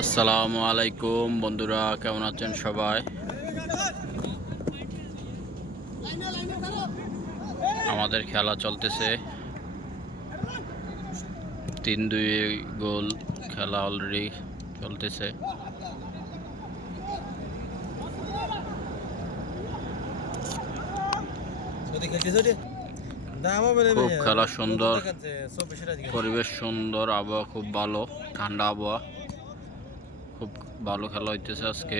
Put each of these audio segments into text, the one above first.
আসসালামু আলাইকুম বন্ধুরা, কেমন আছেন সবাই? আমাদের খেলা চলতেছে, 3-2 গোল খেলা অলরেডি চলতেছে। খুব খেলা সুন্দর, পরিবেশ সুন্দর, আবহাওয়া খুব ভালো, ঠান্ডা আবহাওয়া। খুব ভালো খেলা হইতেছে আজকে।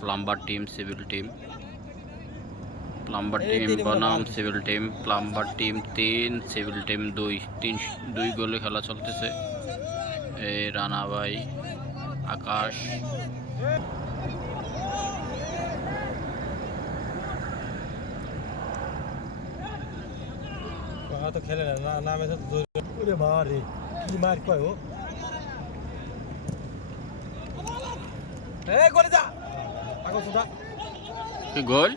Plumber team, civil team. Plumber team বনাম civil team. Plumber team 3, civil team 2 গোলে খেলা চলতেছে। এই রানা ভাই, আকাশ। তো খেলে না নামে তো মারে কি মার কয় ও গোলে যা আগো সুদা কি গোল?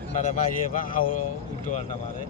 আপনারা মারিয়ে বা উল্টো পাল্টা মারে